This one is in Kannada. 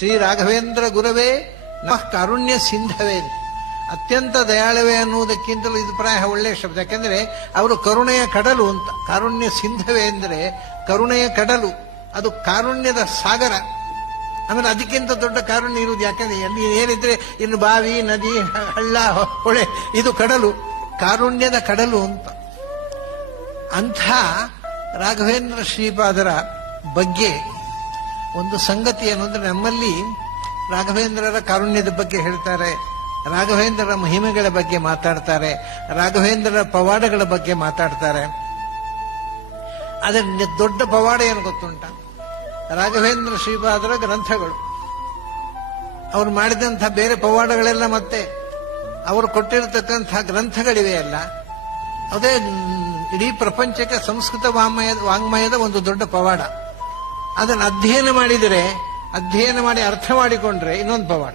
ಶ್ರೀ ರಾಘವೇಂದ್ರ ಗುರವೇ ನಮಃ ಕಾರುಣ್ಯ ಸಿಂಧವೇ. ಅತ್ಯಂತ ದಯಾಳವೇ ಅನ್ನುವುದಕ್ಕಿಂತಲೂ ಇದು ಪ್ರಾಯ ಒಳ್ಳೆಯ ಶಬ್ದ. ಯಾಕೆಂದ್ರೆ ಅವರು ಕರುಣೆಯ ಕಡಲು ಅಂತ. ಕಾರುಣ್ಯ ಸಿಂಧವೇ ಅಂದರೆ ಕರುಣೆಯ ಕಡಲು, ಅದು ಕಾರುಣ್ಯದ ಸಾಗರ. ಆಮೇಲೆ ಅದಕ್ಕಿಂತ ದೊಡ್ಡ ಕಾರುಣ್ಯ ಇರುವುದು. ಯಾಕಂದ್ರೆ ಅಲ್ಲಿ ಏನಿದ್ರೆ ಇನ್ನು ಬಾವಿ, ನದಿ, ಹಳ್ಳ, ಹೊಳೆ, ಇದು ಕಡಲು, ಕಾರುಣ್ಯದ ಕಡಲು ಅಂತ. ಅಂಥ ರಾಘವೇಂದ್ರ ಶ್ರೀಪಾದರ ಬಗ್ಗೆ ಒಂದು ಸಂಗತಿ ಏನು ಅಂದ್ರೆ, ನಮ್ಮಲ್ಲಿ ರಾಘವೇಂದ್ರರ ಕಾರುಣ್ಯದ ಬಗ್ಗೆ ಹೇಳ್ತಾರೆ, ರಾಘವೇಂದ್ರರ ಮಹಿಮೆಗಳ ಬಗ್ಗೆ ಮಾತಾಡ್ತಾರೆ, ರಾಘವೇಂದ್ರರ ಪವಾಡಗಳ ಬಗ್ಗೆ ಮಾತಾಡ್ತಾರೆ. ಆದರೆ ದೊಡ್ಡ ಪವಾಡ ಏನು ಗೊತ್ತುಂಟ? ರಾಘವೇಂದ್ರ ಶ್ರೀಪಾದರ ಗ್ರಂಥಗಳು. ಅವರು ಮಾಡಿದಂಥ ಬೇರೆ ಪವಾಡಗಳೆಲ್ಲ ಮತ್ತೆ ಅವರು ಕೊಟ್ಟಿರತಕ್ಕಂಥ ಗ್ರಂಥಗಳಿವೆ ಅಲ್ಲ, ಅದೇ ಇಡೀ ಪ್ರಪಂಚಕ್ಕೆ ಸಂಸ್ಕೃತ ವಾಂಗ್ಮಯದ ಒಂದು ದೊಡ್ಡ ಪವಾಡ. ಅದನ್ನು ಅಧ್ಯಯನ ಮಾಡಿ ಅರ್ಥ ಮಾಡಿಕೊಂಡ್ರೆ ಇನ್ನೊಂದು ಪವಾಡ.